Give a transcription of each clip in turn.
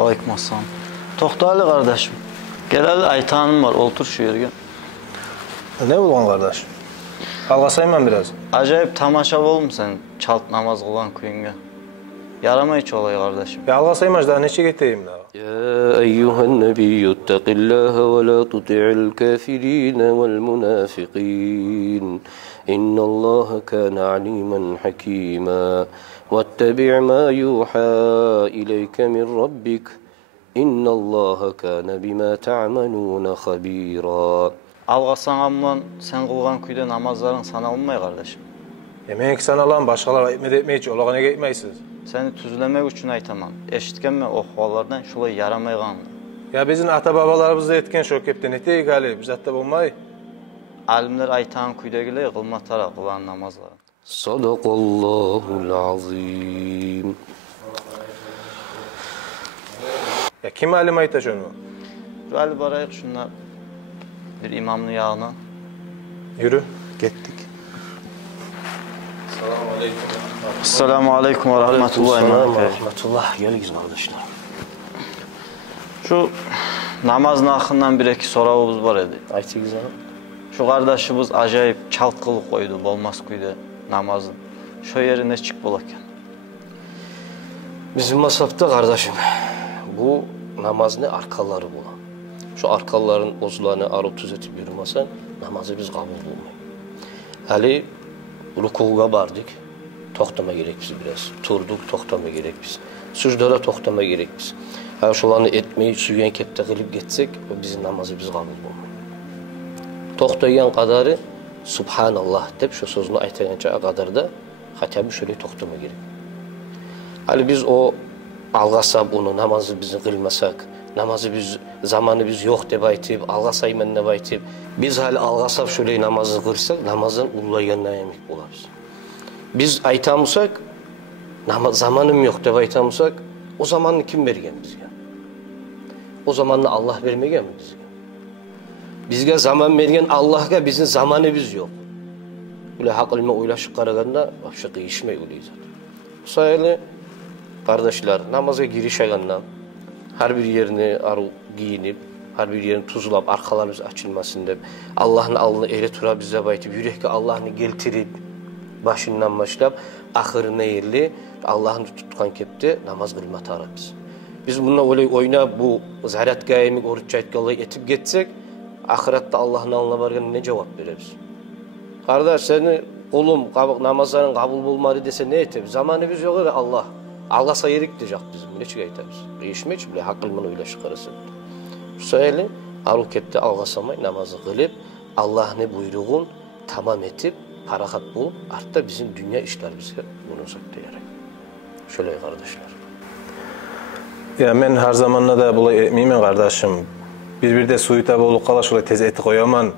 Aleykümselam. Toxtalı kardeşim. Gel aytanım var, otur şu yerge. Ne oldu kardeş? Ağlasayım ben biraz. Acayip tamaşa olum sen çalt namaz kılan kuyunga. Yarama hiç olay kardeşim. Ya ağlasayım daha neçe getireyim daha. يا أيها النبي اتق الله ولا تطع الكافرين والمنافقين إن الله كان عليما حكيما واتبع ما يوحى إليك من ربك إن الله كان بما تعملون خبيرا. Algasan amman sen kılgan kuyda namazların sana olmay kardeşim. Yemek sana lan başkalar etmeyi hiç olağana gitmeysiniz. Seni tüzlemek için aytamam. Eşitkenme o hvallardan şulay yaramay kanlı. Ya bizim ata babalarımız da etken şok hepten eteği gali. Biz hatta bulmayı. Alimler aytan kuyda gile kılmatara kılan namazları. Sadakallahul azim. Ya kim alim ayta şunu? Rüali barayık şunlar bir imamlı yağına. Yürü. Gittik. Esselamu aleyküm ve rahmetullahi ve berekatuhu. Rahmetullah. Geliz kardeşler. Şu namazın hakkından bir iki sorağımız var idi. Aytı güzel. Şu kardeşimiz acayip çaltkılık koydu, bolmaz koydu namazın. Şu yerine çık bulakken. Bizim masrafta kardeşim, bu namaz ne arkaları bu. Şu arkaların ozularını arı tüzetip yürümesen namazı biz kabul bulmayız. Ali rukuğa bardık, toxtama gerek biz biraz. Turduk, toxtama gerek biz. Sücdara toxtama gerek biz. Her şulanı etmeyi süyen kepte kılıp geçsek, bizim namazı biz kabul bulmayız. Toxtayan kadarı Subhanallah deyip şu sözünü aytayınca kadar da hatta şöyle toxtama gerek. Ali biz o algasab onu namazı bizim kılmasak, namazı biz zamanı biz yok deyip aytib, algasaymen ne aytib, biz hali algasab şöyle namazı kılsak, namazın ullayanına emek olabız. Biz aytamısak, zamanım yok deyip aytamısak, o zamanını kim vergen bizge? O zamanını Allah vermegen mi bizge? Bizge zaman vergen Allah'a bizim zamanı biz yok. Böyle hakılma uylaşıp karaganda, şu kıyışmay oluyor zaten. Bu sayede kardeşler namaza giriş ayağından her bir yerini giyinip, her bir yerini tuzulap, arkalarımız açılmasın deyip, Allah'ın alnını eğri tura bize baytip, yürekli Allah'ını geltirip, başından başlayıp, ahırına eğirli, Allah'ın tutkan kepti, namaz kılmatı arabız. Biz bununla öyle oyna, bu zahiret gayemik, oruç çaytkalığı etip geçsek, ahirette Allah'ın alnına varken ne cevap veririz? Kardeş seni kulum, namazların kabul bulmadı dese ne etip? Zamanı biz yok öyle Allah. Allah sayırık diyecek bizim. Ne çıkıyor tabiz? Değişmek bile hakkılmanı öyle çıkarırsın. Söyle, arukette algasamay namazı kılıp, Allah'ın buyruğun tamam etip, parahat bulup, artta bizim dünya işlerimize bulunsak diyerek. Şöyle kardeşler. Ya ben her zamanla da bulay etmeyeyim kardeşim. Bir de suyuta bolup kala şöyle tez eti koyaman.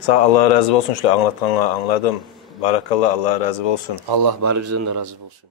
Sağ Allah razı olsun şöyle anlattığına anladım. Barakallah Allah razı olsun. Allah bari bizden de razı olsun.